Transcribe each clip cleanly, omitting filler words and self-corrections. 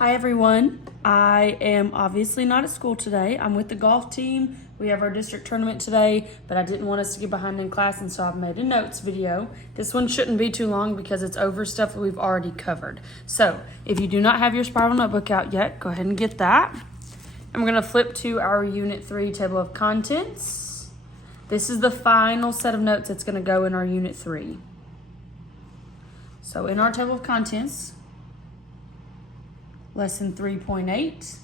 Hi everyone. I am obviously not at school today. I'm with the golf team. We have our district tournament today, but I didn't want us to get behind in class, and so I've made a notes video. This one shouldn't be too long because it's over stuff that we've already covered. So if you do not have your spiral notebook out yet, go ahead and get that. I'm gonna flip to our Unit 3 table of contents. This is the final set of notes that's gonna go in our Unit 3. So in our table of contents, Lesson 3.8,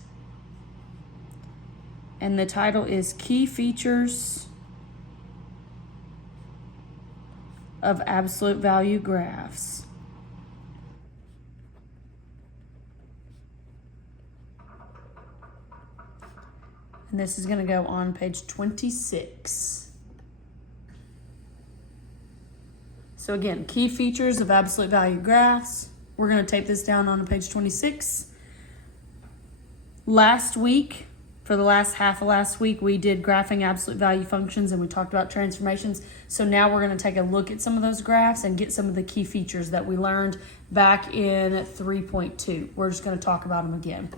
and the title is Key Features of Absolute Value Graphs. And this is going to go on page 26. So again, key features of absolute value graphs. We're going to tape this down on page 26. Last week, for the last half of last week, we did graphing absolute value functions and we talked about transformations. So now we're going to take a look at some of those graphs and get some of the key features that we learned back in 3.2. We're just going to talk about them again.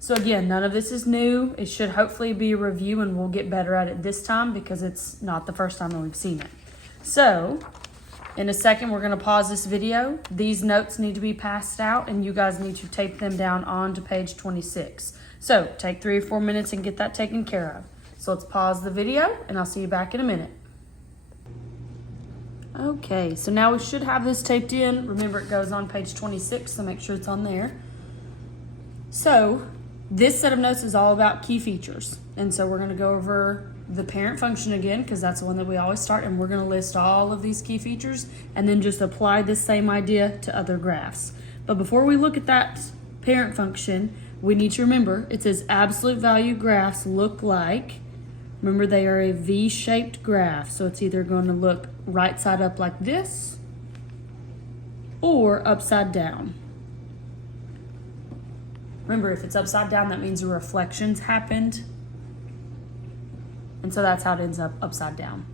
So again, none of this is new. It should hopefully be a review and we'll get better at it this time because it's not the first time that we've seen it. So in a second, we're going to pause this video. These notes need to be passed out and you guys need to tape them down onto page 26. So take 3 or 4 minutes and get that taken care of. So let's pause the video and I'll see you back in a minute. Okay, so now we should have this taped in. Remember, it goes on page 26, so make sure it's on there. So this set of notes is all about key features. And so we're going to go over the parent function again, because that's the one that we always start, and we're going to list all of these key features and then just apply this same idea to other graphs. But before we look at that parent function, we need to remember it says absolute value graphs look like, remember they are a V-shaped graph, so it's either going to look right side up like this or upside down. Remember, if it's upside down, that means the reflections happened. And so that's how it ends up upside down.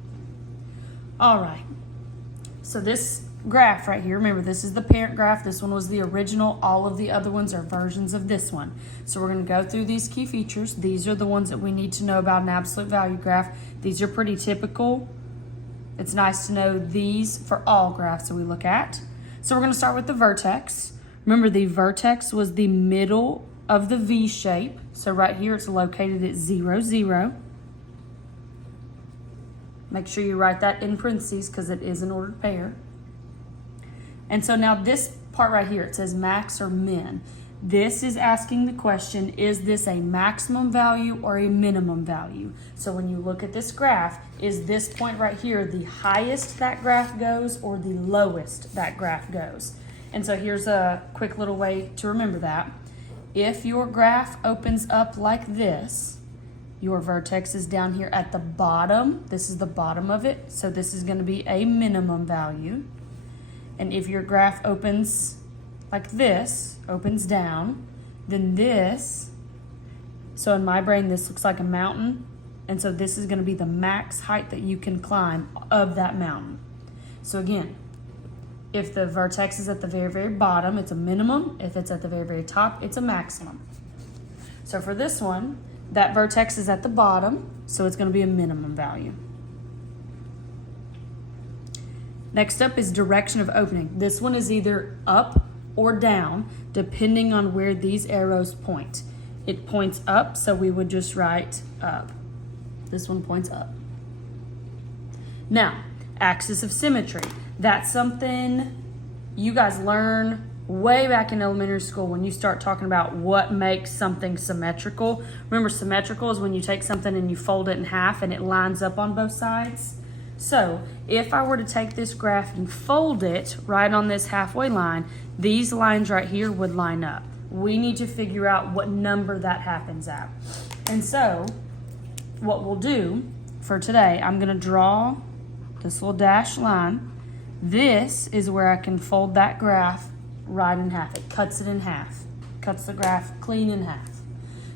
All right. So this graph right here, remember this is the parent graph. This one was the original. All of the other ones are versions of this one. So we're going to go through these key features. These are the ones that we need to know about an absolute value graph. These are pretty typical. It's nice to know these for all graphs that we look at. So we're going to start with the vertex. Remember, the vertex was the middle of the V shape. So right here, it's located at 0, 0. Make sure you write that in parentheses because it is an ordered pair. And so now this part right here, it says max or min. This is asking the question, is this a maximum value or a minimum value? So when you look at this graph, is this point right here the highest that graph goes or the lowest that graph goes? And so here's a quick little way to remember that. If your graph opens up like this, your vertex is down here at the bottom. This is the bottom of it. So this is going to be a minimum value. And if your graph opens like this, opens down, then this, so in my brain, this looks like a mountain. And so this is going to be the max height that you can climb of that mountain. So again, if the vertex is at the very, very bottom, it's a minimum. If it's at the very, very top, it's a maximum. So for this one, that vertex is at the bottom, so it's going to be a minimum value. Next up is direction of opening. This one is either up or down, depending on where these arrows point. It points up, so we would just write up. This one points up. Now, axis of symmetry. That's something you guys learn way back in elementary school when you start talking about what makes something symmetrical. Remember, symmetrical is when you take something and you fold it in half and it lines up on both sides. So if I were to take this graph and fold it right on this halfway line, these lines right here would line up. We need to figure out what number that happens at. And so what we'll do for today, I'm going to draw this little dashed line. This is where I can fold that graph right in half. It cuts it in half. Cuts the graph clean in half.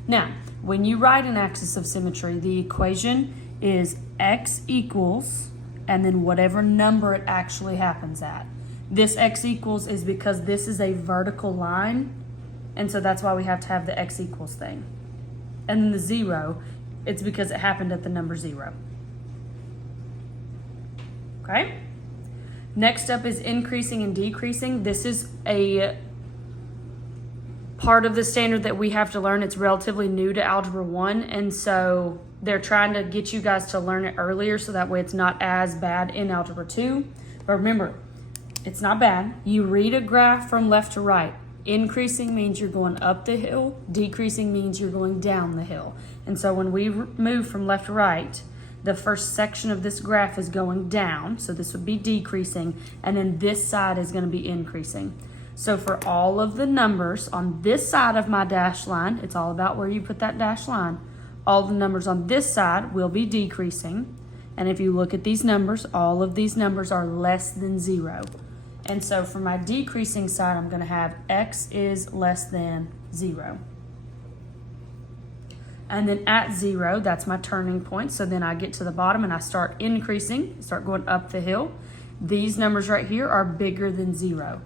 Now, when you write an axis of symmetry, the equation is x equals, and then whatever number it actually happens at. This x equals is because this is a vertical line And so that's why we have to have the x equals thing. And then the 0, it's because it happened at the number 0. Okay? Next up is increasing and decreasing. This is a part of the standard that we have to learn. It's relatively new to Algebra 1, and so they're trying to get you guys to learn it earlier so that way it's not as bad in Algebra 2. But remember, it's not bad. You read a graph from left to right. Increasing means you're going up the hill. Decreasing means you're going down the hill. And so when we move from left to right, the first section of this graph is going down, so this would be decreasing, and then this side is going to be increasing. So for all of the numbers on this side of my dashed line, it's all about where you put that dashed line, all the numbers on this side will be decreasing. And if you look at these numbers, all of these numbers are less than 0. And so for my decreasing side, I'm going to have x is less than 0. And then at 0, that's my turning point. So then I get to the bottom and I start increasing, start going up the hill. These numbers right here are bigger than 0.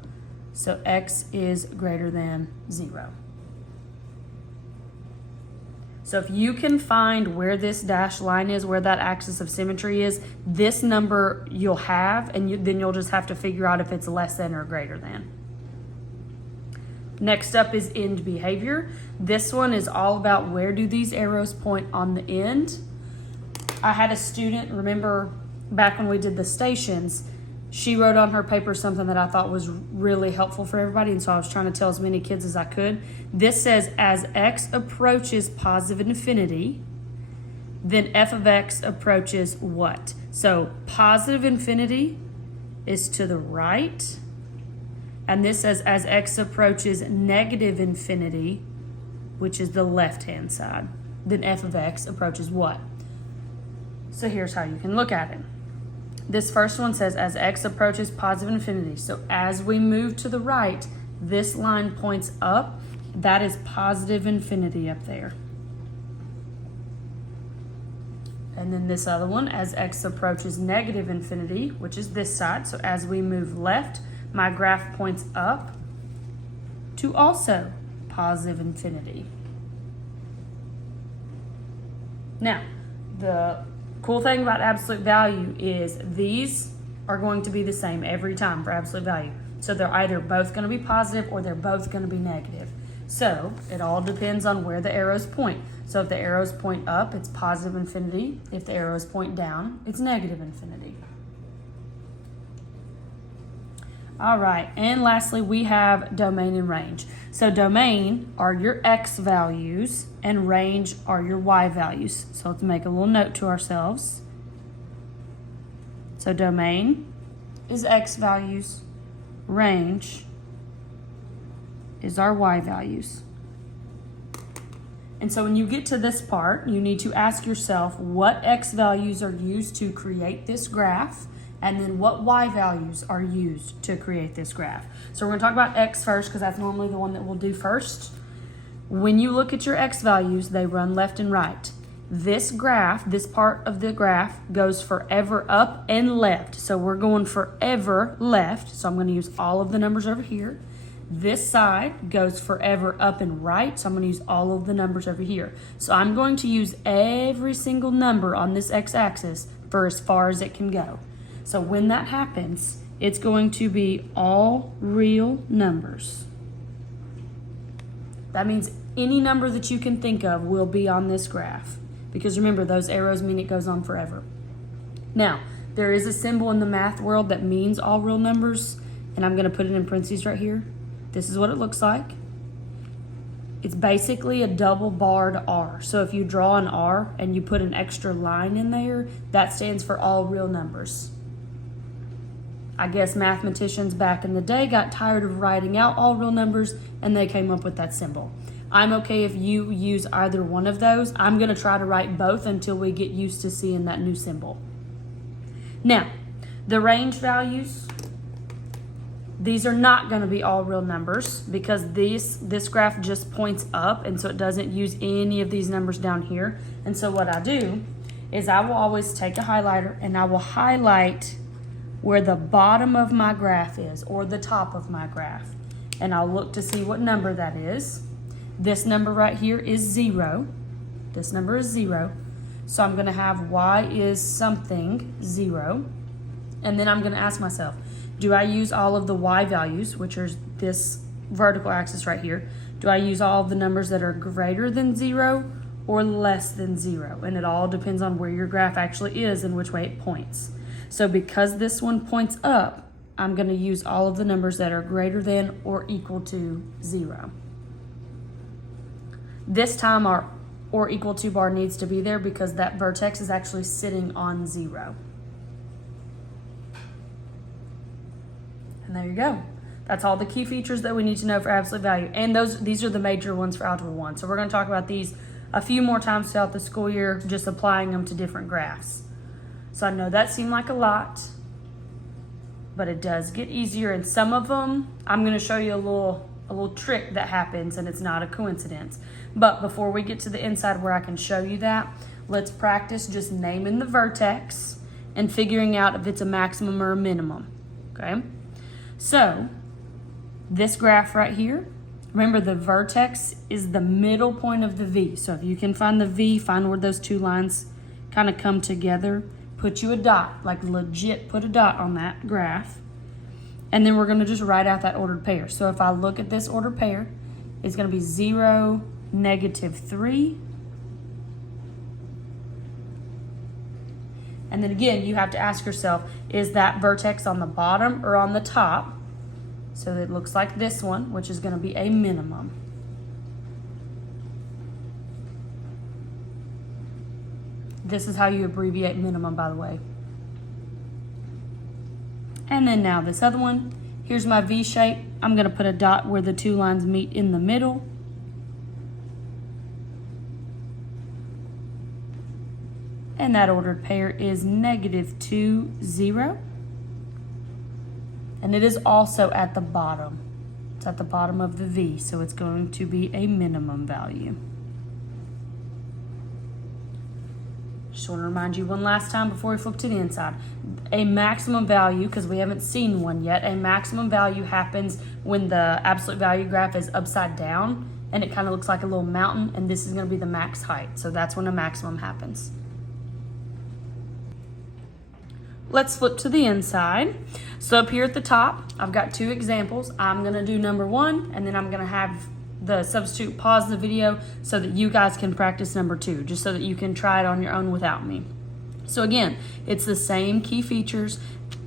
So x is greater than 0. So if you can find where this dashed line is, where that axis of symmetry is, this number you'll have, and then you'll just have to figure out if it's less than or greater than. Next up is end behavior. This one is all about where do these arrows point on the end. I had a student, remember back when we did the stations, she wrote on her paper something that I thought was really helpful for everybody, and so I was trying to tell as many kids as I could. This says, as x approaches positive infinity, then f of x approaches what? So positive infinity is to the right, and this says, as x approaches negative infinity, which is the left-hand side, then f of x approaches what? So here's how you can look at it. This first one says, as x approaches positive infinity. So as we move to the right, this line points up. That is positive infinity up there. And then this other one, as x approaches negative infinity, which is this side. So as we move left, my graph points up to also positive infinity. Now, the cool thing about absolute value is these are going to be the same every time for absolute value. So they're either both going to be positive or they're both going to be negative. So it all depends on where the arrows point. So if the arrows point up, it's positive infinity. If the arrows point down, it's negative infinity. All right, and lastly, we have domain and range. So domain are your x values and range are your y values. So let's make a little note to ourselves. So domain is x values, range is our y values. And so when you get to this part, you need to ask yourself what x values are used to create this graph, and then what y values are used to create this graph. So we're going to talk about x first because that's normally the one that we'll do first. When you look at your x values, they run left and right. This graph, this part of the graph, goes forever up and left. So we're going forever left. So I'm going to use all of the numbers over here. This side goes forever up and right. So I'm going to use all of the numbers over here. So I'm going to use every single number on this x-axis for as far as it can go. So when that happens, it's going to be all real numbers. That means any number that you can think of will be on this graph. Because remember, those arrows mean it goes on forever. Now, there is a symbol in the math world that means all real numbers, and I'm going to put it in parentheses right here. This is what it looks like. It's basically a double barred R. So if you draw an R and you put an extra line in there, that stands for all real numbers. I guess mathematicians back in the day got tired of writing out all real numbers and they came up with that symbol. I'm okay if you use either one of those. I'm going to try to write both until we get used to seeing that new symbol. Now, the range values, these are not going to be all real numbers because this graph just points up, and so it doesn't use any of these numbers down here. And so what I do is I will always take a highlighter and I will highlight where the bottom of my graph is or the top of my graph. and I'll look to see what number that is. This number right here is 0. This number is 0. So I'm going to have y is something 0. And then I'm going to ask myself, do I use all of the y values, which are this vertical axis right here? Do I use all of the numbers that are greater than 0 or less than 0? And it all depends on where your graph actually is and which way it points. So because this one points up, I'm going to use all of the numbers that are greater than or equal to 0. This time our or equal to bar needs to be there because that vertex is actually sitting on 0. And there you go. That's all the key features that we need to know for absolute value. And these are the major ones for Algebra 1. So we're going to talk about these a few more times throughout the school year, just applying them to different graphs. So I know that seemed like a lot, but it does get easier. And some of them, I'm going to show you a little trick that happens, and it's not a coincidence. But before we get to the inside where I can show you that, let's practice just naming the vertex and figuring out if it's a maximum or a minimum, okay? So this graph right here, remember the vertex is the middle point of the V. So if you can find the V, find where those two lines kind of come together, put you a dot, like legit put a dot on that graph. And then we're going to just write out that ordered pair. So if I look at this ordered pair, it's going to be 0, -3. And then again, you have to ask yourself, is that vertex on the bottom or on the top? So it looks like this one, which is going to be a minimum. This is how you abbreviate minimum, by the way. And then now this other one, here's my V shape. I'm going to put a dot where the two lines meet in the middle. And that ordered pair is -2, 0. And it is also at the bottom. It's at the bottom of the V, so it's going to be a minimum value. Just want to remind you one last time before we flip to the inside. A maximum value, because we haven't seen one yet, a maximum value happens when the absolute value graph is upside down and it kind of looks like a little mountain, and this is going to be the max height. So that's when a maximum happens. Let's flip to the inside. So up here at the top, I've got two examples. I'm going to do number 1, and then I'm going to have the substitute pause the video so that you guys can practice number 2, just so that you can try it on your own without me. So again, it's the same key features.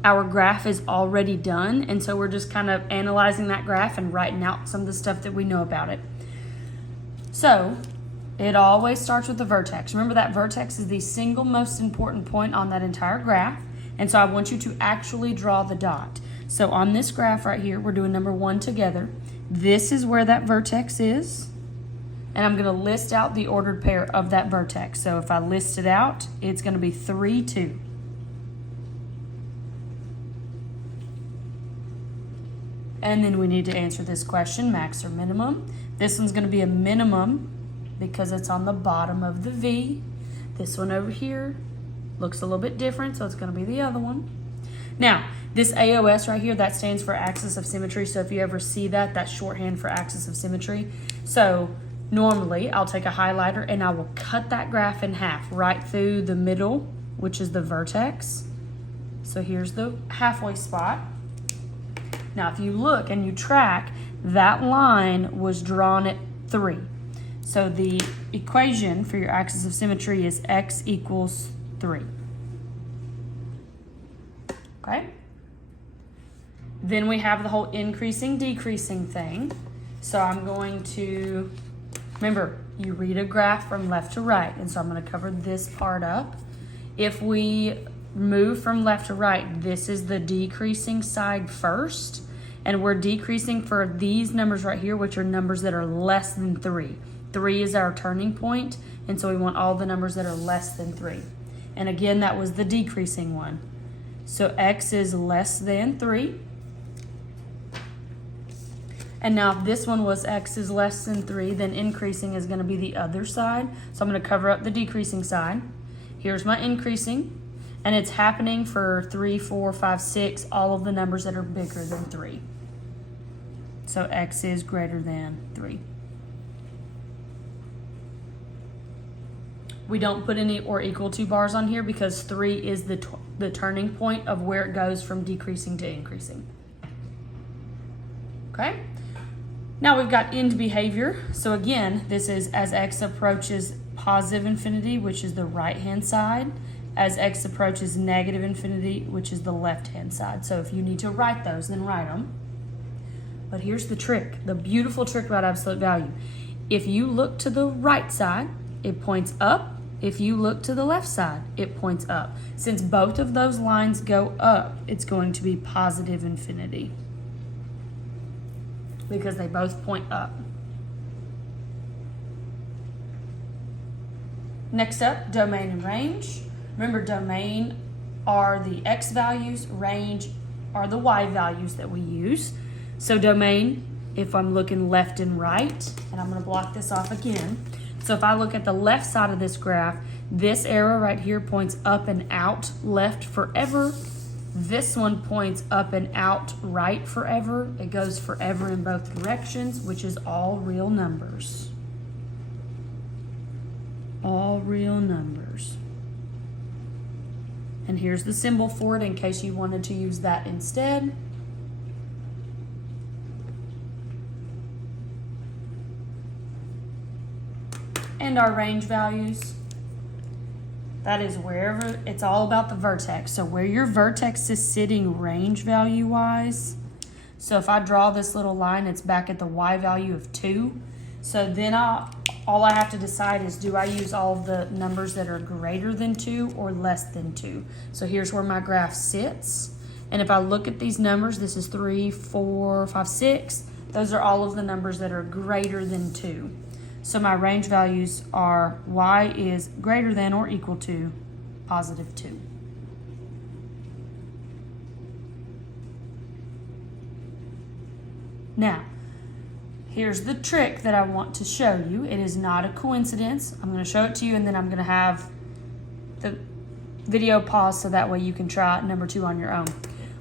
Our graph is already done, and so we're just kind of analyzing that graph and writing out some of the stuff that we know about it. So it always starts with the vertex. Remember that vertex is the single most important point on that entire graph. And so I want you to actually draw the dot. So on this graph right here, we're doing number 1 together. This is where that vertex is. And I'm going to list out the ordered pair of that vertex. So if I list it out, it's going to be 3, 2. And then we need to answer this question, max or minimum. This one's going to be a minimum because it's on the bottom of the V. This one over here looks a little bit different, so it's going to be the other one. Now, this AOS right here, that stands for axis of symmetry. So if you ever see that, that's shorthand for axis of symmetry. So normally, I'll take a highlighter and I will cut that graph in half right through the middle, which is the vertex. So here's the halfway spot. Now, if you look and you track, that line was drawn at 3. So the equation for your axis of symmetry is x equals 3. Okay? Then we have the whole increasing, decreasing thing. So I'm going to, remember, you read a graph from left to right, and so I'm going to cover this part up. If we move from left to right, this is the decreasing side first, and we're decreasing for these numbers right here, which are numbers that are less than 3. 3 is our turning point, and so we want all the numbers that are less than 3. And again, that was the decreasing one. So x is less than 3. And now if this one was x is less than 3, then increasing is going to be the other side. So I'm going to cover up the decreasing side. Here's my increasing. And it's happening for 3, 4, 5, 6, all of the numbers that are bigger than 3. So x is greater than 3. We don't put any or equal to bars on here because 3 is the turning point of where it goes from decreasing to increasing. Okay? Now we've got end behavior. So again, this is as x approaches positive infinity, which is the right-hand side, as x approaches negative infinity, which is the left-hand side. So if you need to write those, then write them. But here's the trick, the beautiful trick about absolute value. If you look to the right side, it points up. If you look to the left side, it points up. Since both of those lines go up, it's going to be positive infinity because they both point up. Next up, domain and range. Remember, domain are the x values, range are the y values that we use. So domain, if I'm looking left and right, and I'm going to block this off again. So if I look at the left side of this graph, this arrow right here points up and out left forever. This one points up and out right forever. It goes forever in both directions, which is all real numbers. All real numbers. And here's the symbol for it in case you wanted to use that instead. And our range values, that is wherever, it's all about the vertex. So where your vertex is sitting range value wise. So if I draw this little line, it's back at the y value of 2. So then all I have to decide is, do I use all of the numbers that are greater than 2 or less than 2? So here's where my graph sits. And if I look at these numbers, this is 3, 4, 5, 6. Those are all of the numbers that are greater than 2. So my range values are y is greater than or equal to positive 2. Now, here's the trick that I want to show you. It is not a coincidence. I'm going to show it to you, and then I'm going to have the video pause so that way you can try number 2 on your own.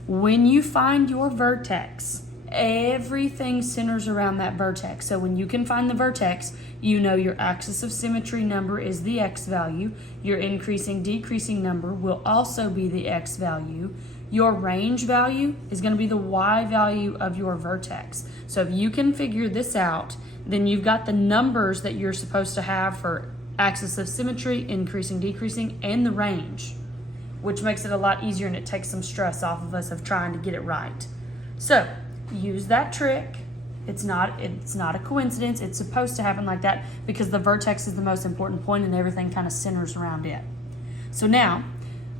When you find your vertex, everything centers around that vertex. So when you can find the vertex, you know your axis of symmetry number is the x value. Your increasing, decreasing number will also be the x value. Your range value is going to be the y value of your vertex. So if you can figure this out, then you've got the numbers that you're supposed to have for axis of symmetry, increasing, decreasing, and the range, which makes it a lot easier and it takes some stress off of us of trying to get it right. So use that trick. It's not a coincidence. It's supposed to happen like that because the vertex is the most important point and everything kind of centers around it. So now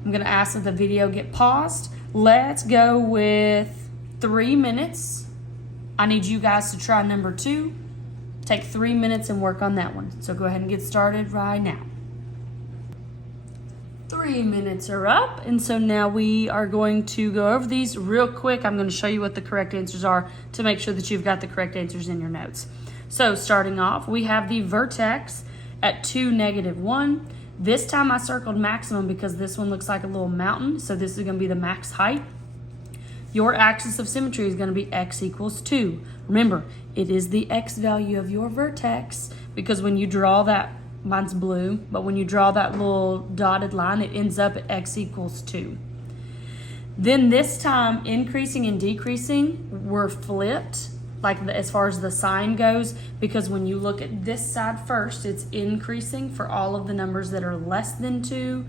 I'm going to ask that the video get paused. Let's go with 3 minutes. I need you guys to try number 2. Take 3 minutes and work on that one. So go ahead and get started right now. 3 minutes are up, and so now we are going to go over these real quick. I'm going to show you what the correct answers are to make sure that you've got the correct answers in your notes. So starting off, we have the vertex at 2, -1. This time I circled maximum because this one looks like a little mountain, so this is going to be the max height. Your axis of symmetry is going to be x equals 2. Remember, it is the x value of your vertex because when you draw that, mine's blue, but when you draw that little dotted line, it ends up at x equals 2. Then this time, increasing and decreasing were flipped, like as far as the sign goes, because when you look at this side first, it's increasing for all of the numbers that are less than 2.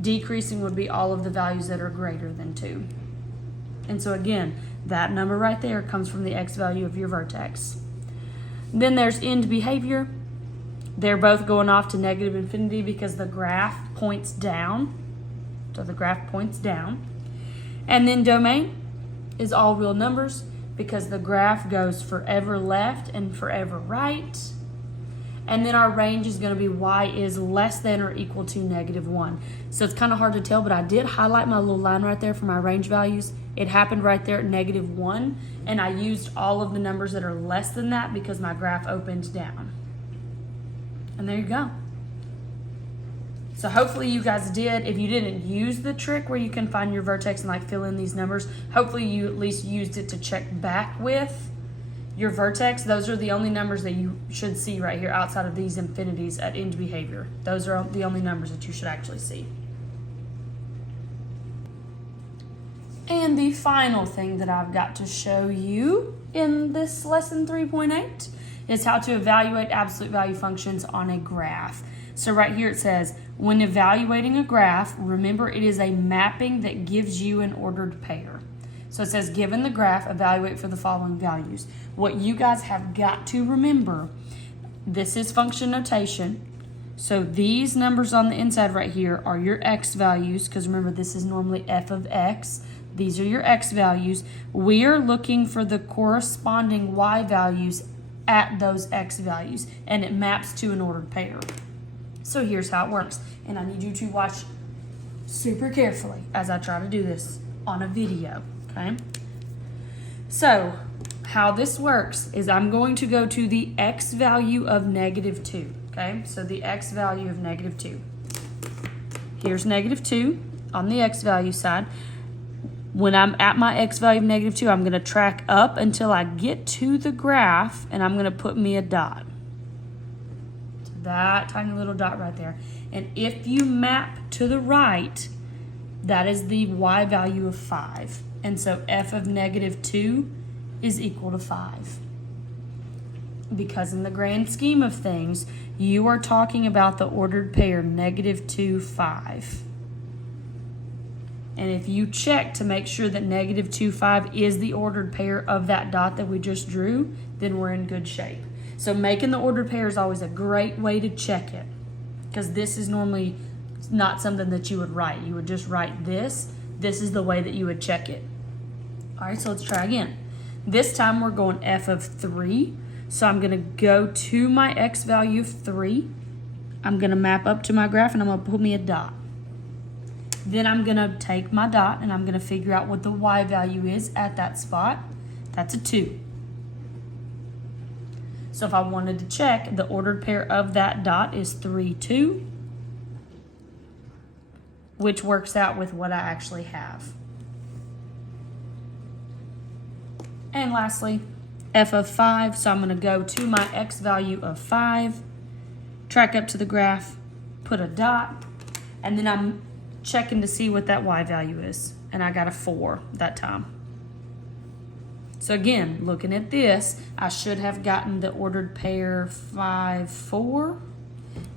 Decreasing would be all of the values that are greater than 2. And so again, that number right there comes from the x value of your vertex. Then there's end behavior. They're both going off to negative infinity because the graph points down. So the graph points down. And then domain is all real numbers because the graph goes forever left and forever right. And then our range is going to be y is less than or equal to -1. So it's kind of hard to tell, but I did highlight my little line right there for my range values. It happened right there at -1, and I used all of the numbers that are less than that because my graph opened down. And there you go. So hopefully you guys did. If you didn't use the trick where you can find your vertex and like fill in these numbers, hopefully you at least used it to check back with Your vertex, those are the only numbers that you should see right here outside of these infinities at end behavior. Those are the only numbers that you should actually see. And the final thing that I've got to show you in this lesson 3.8 is how to evaluate absolute value functions on a graph. So right here it says, when evaluating a graph, remember it is a mapping that gives you an ordered pair. So it says, given the graph, evaluate for the following values. What you guys have got to remember, this is function notation. So these numbers on the inside right here are your x values, because remember this is normally f of x. These are your x values. We are looking for the corresponding y values at those x values, and it maps to an ordered pair. So here's how it works, and I need you to watch super carefully as I try to do this on a video, okay? So how this works is I'm going to go to the x value of -2, okay? So the x value of -2. Here's -2 on the x value side. When I'm at my x value of -2, I'm going to track up until I get to the graph, and I'm going to put me a dot. So that tiny little dot right there. And if you map to the right, that is the y value of 5. And so f of -2 is equal to 5. Because in the grand scheme of things, you are talking about the ordered pair -2, 5. And if you check to make sure that -2, 5 is the ordered pair of that dot that we just drew, then we're in good shape. So making the ordered pair is always a great way to check it, because this is normally not something that you would write. You would just write this. This is the way that you would check it. All right, so let's try again. This time we're going f of 3. So I'm going to go to my x value of 3. I'm going to map up to my graph, and I'm going to put me a dot. Then I'm going to take my dot, and I'm going to figure out what the y value is at that spot. That's a 2. So if I wanted to check, the ordered pair of that dot is 3, 2, which works out with what I actually have. And lastly, f of 5. So I'm going to go to my x value of 5, track up to the graph, put a dot, and then I'm checking to see what that y value is. And I got a 4 that time. So again, looking at this, I should have gotten the ordered pair 5, 4.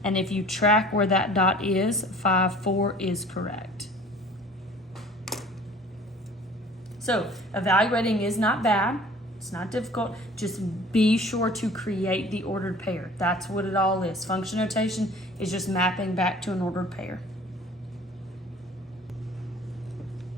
And if you track where that dot is, 5, 4 is correct. So evaluating is not bad. It's not difficult. Just be sure to create the ordered pair. That's what it all is. Function notation is just mapping back to an ordered pair.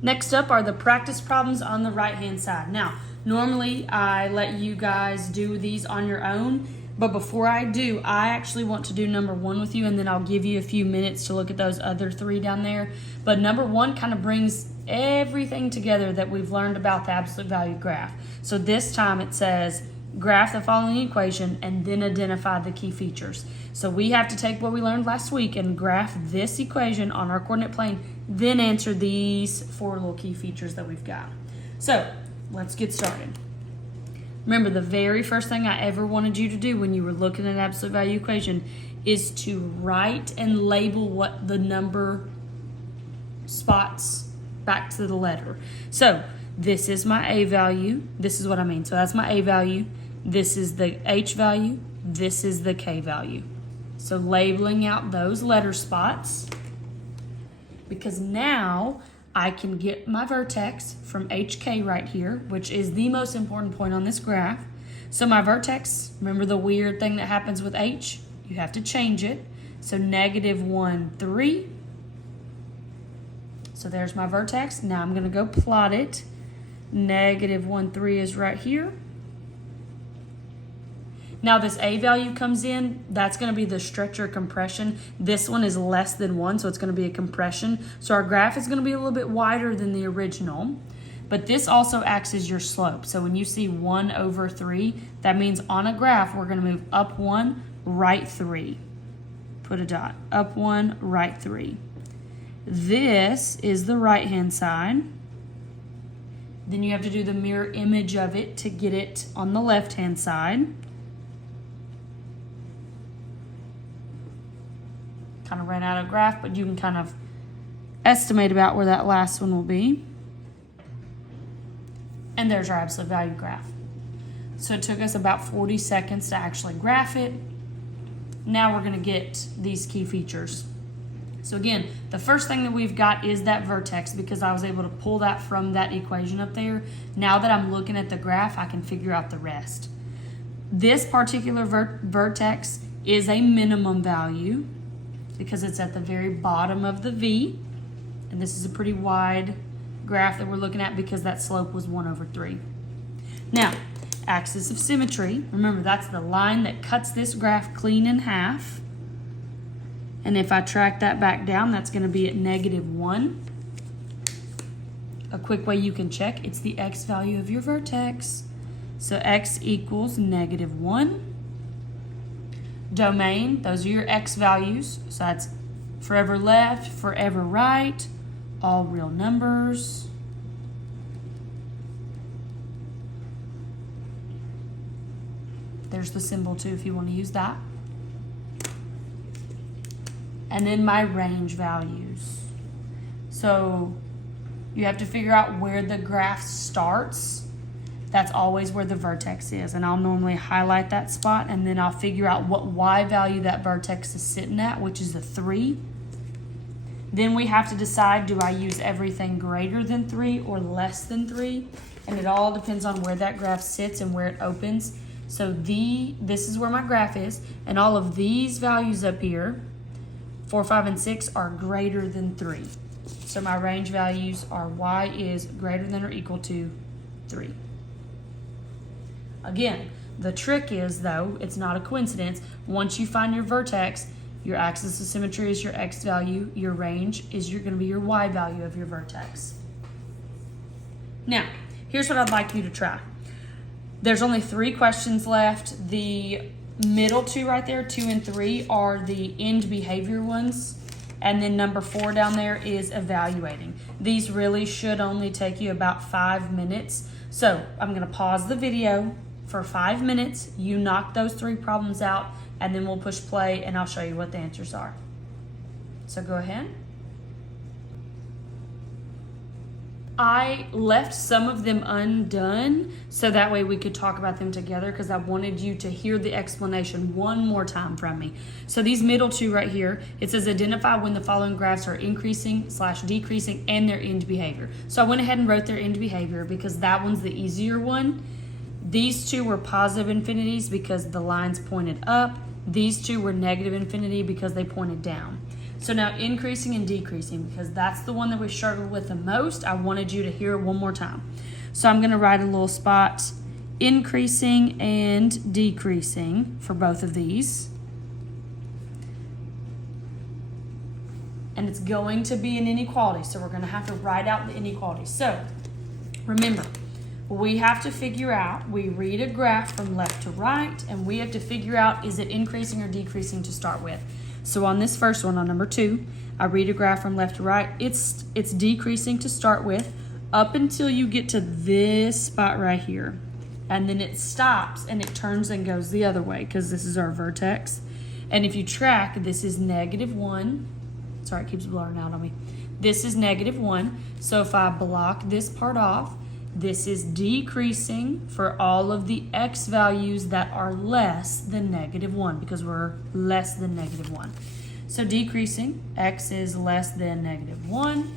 Next up are the practice problems on the right-hand side. Now, normally I let you guys do these on your own, but before I do, I actually want to do number 1 with you, and then I'll give you a few minutes to look at those other 3 down there. But number 1 kind of brings everything together that we've learned about the absolute value graph. So this time it says, graph the following equation and then identify the key features. So we have to take what we learned last week and graph this equation on our coordinate plane, then answer these 4 little key features that we've got. So let's get started. Remember, the very first thing I ever wanted you to do when you were looking at an absolute value equation is to write and label what the number spots back to the letter. So this is my a value. This is what I mean. So that's my a value. This is the h value. This is the k value. So labeling out those letter spots, because now I can get my vertex from HK right here, which is the most important point on this graph. So my vertex, remember the weird thing that happens with H? You have to change it. So -1, 3. So there's my vertex. Now I'm going to go plot it. -1, 3 is right here. Now this A value comes in, that's going to be the stretch or compression. This one is less than 1, so it's going to be a compression. So our graph is going to be a little bit wider than the original. But this also acts as your slope. So when you see 1/3, that means on a graph, we're going to move up 1, right 3. Put a dot. Up 1, right 3. This is the right-hand side. Then you have to do the mirror image of it to get it on the left-hand side. Kind of ran out of graph, but you can kind of estimate about where that last one will be. And there's our absolute value graph. So it took us about 40 seconds to actually graph it. Now we're going to get these key features. So again, the first thing that we've got is that vertex, because I was able to pull that from that equation up there. Now that I'm looking at the graph, I can figure out the rest. This particular vertex is a minimum value because it's at the very bottom of the V. And this is a pretty wide graph that we're looking at because that slope was 1/3. Now, axis of symmetry, remember that's the line that cuts this graph clean in half. And if I track that back down, that's going to be at -1. A quick way you can check, it's the x value of your vertex. So x equals -1. Domain, those are your x values. So that's forever left, forever right, all real numbers. There's the symbol too if you want to use that. And then my range values. So you have to figure out where the graph starts. That's always where the vertex is. And I'll normally highlight that spot and then I'll figure out what y value that vertex is sitting at, which is a 3. Then we have to decide, do I use everything greater than 3 or less than 3? And it all depends on where that graph sits and where it opens. So this is where my graph is, and all of these values up here, 4, 5, and 6, are greater than 3. So my range values are y is greater than or equal to 3. Again, the trick is, though, it's not a coincidence. Once you find your vertex, your axis of symmetry is your x value, your range is going to be your y value of your vertex. Now, here's what I'd like you to try. There's only 3 questions left. The middle 2 right there, 2 and 3, are the end behavior ones. And then number 4 down there is evaluating. These really should only take you about 5 minutes. So I'm going to pause the video for 5 minutes. You knock those 3 problems out, and then we'll push play, and I'll show you what the answers are. So go ahead. I left some of them undone so that way we could talk about them together because I wanted you to hear the explanation one more time from me. So these middle 2 right here, it says identify when the following graphs are increasing/decreasing and their end behavior. So I went ahead and wrote their end behavior because that one's the easier one. These 2 were positive infinities because the lines pointed up. These 2 were negative infinity because they pointed down. So now increasing and decreasing, because that's the one that we struggled with the most. I wanted you to hear it one more time. So I'm going to write a little spot, increasing and decreasing for both of these. And it's going to be an inequality, so we're going to have to write out the inequality. So remember, we have to figure out, we read a graph from left to right, and we have to figure out, is it increasing or decreasing to start with? So on this first one, on number 2, I read a graph from left to right. It's decreasing to start with up until you get to this spot right here. And then it stops and it turns and goes the other way because this is our vertex. And if you track, this is -1. Sorry, it keeps blurring out on me. This is -1. So if I block this part off, this is decreasing for all of the x values that are less than -1 because we're less than -1. So decreasing, x is less than -1.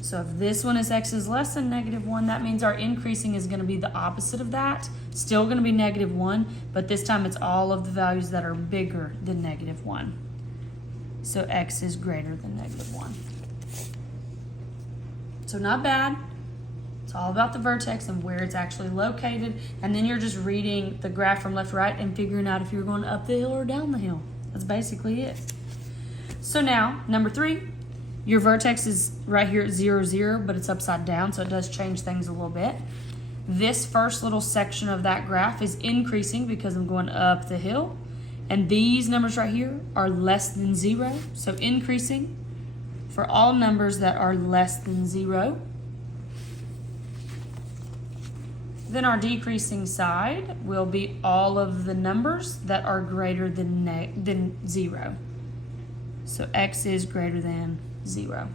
So if this one is x is less than -1, that means our increasing is going to be the opposite of that. Still going to be -1, but this time it's all of the values that are bigger than -1. So x is greater than -1. So not bad. It's all about the vertex and where it's actually located. And then you're just reading the graph from left to right and figuring out if you're going up the hill or down the hill. That's basically it. So now, number 3, your vertex is right here at 0, 0, but it's upside down, so it does change things a little bit. This first little section of that graph is increasing because I'm going up the hill. And these numbers right here are less than 0, so increasing for all numbers that are less than 0. then our decreasing side will be all of the numbers that are greater than 0. So x is greater than 0.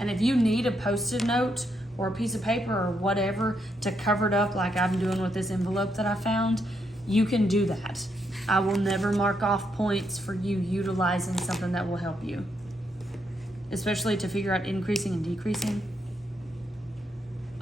And if you need a Post-it note or a piece of paper or whatever to cover it up like I'm doing with this envelope that I found, you can do that. I will never mark off points for you utilizing something that will help you, especially to figure out increasing and decreasing.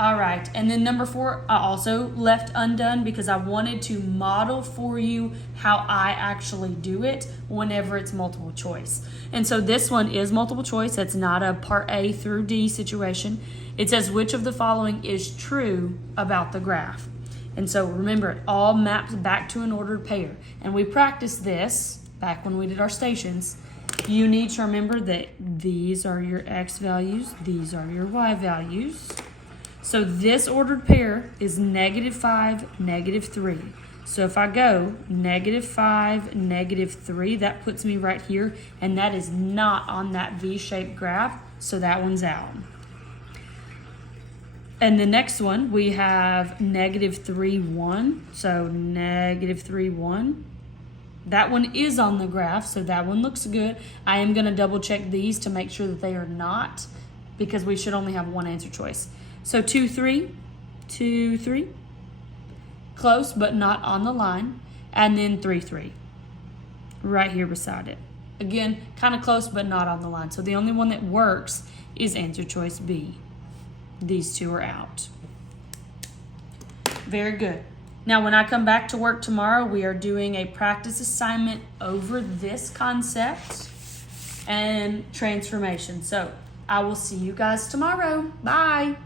All right, and then number 4, I also left undone because I wanted to model for you how I actually do it whenever it's multiple choice. And so this one is multiple choice. It's not a part A through D situation. It says which of the following is true about the graph. And so remember, it all maps back to an ordered pair. And we practiced this back when we did our stations. You need to remember that these are your x values, these are your y values. So this ordered pair is -5, -3. So if I go -5, -3, that puts me right here, and that is not on that V-shaped graph, so that one's out. And the next one, we have -3, 1. So -3, 1. That one is on the graph, so that one looks good. I am going to double check these to make sure that they are not, because we should only have one answer choice. So 2, 3, 2, 3. Close, but not on the line. And then 3, 3. Right here beside it. Again, kind of close, but not on the line. So the only one that works is answer choice B. These two are out. Very good. Now, when I come back to work tomorrow, we are doing a practice assignment over this concept and transformation. So I will see you guys tomorrow. Bye.